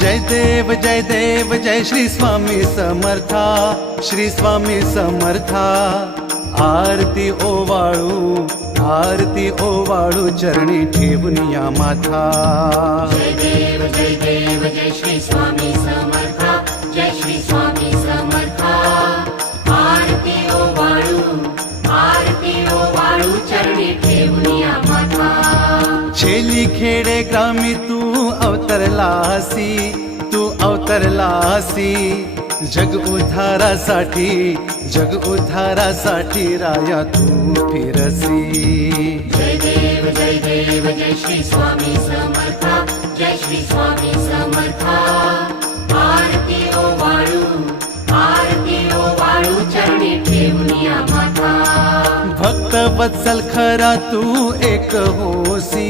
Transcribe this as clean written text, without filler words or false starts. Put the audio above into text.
जय देव जय श्री स्वामी समर्था, श्री स्वामी समर्था। आरती ओवाळू चरणी ठेवून या माथा। जय देव जय श्री स्वामी समर्था, जय श्री स्वामी समर्था। आरती ओवाळू चरणी ठेवून या माथा। छेली खेडे ग्रामी तू अवतरलासी, जग उद्धारासाठी राया तू फिरसी। जय देव जय श्री स्वामी समर्था, जय श्री स्वामी समर्था। आरती ओवाळू चरणी ठेवून या माथा। भक्त वत्सल खरा तू एक होसी,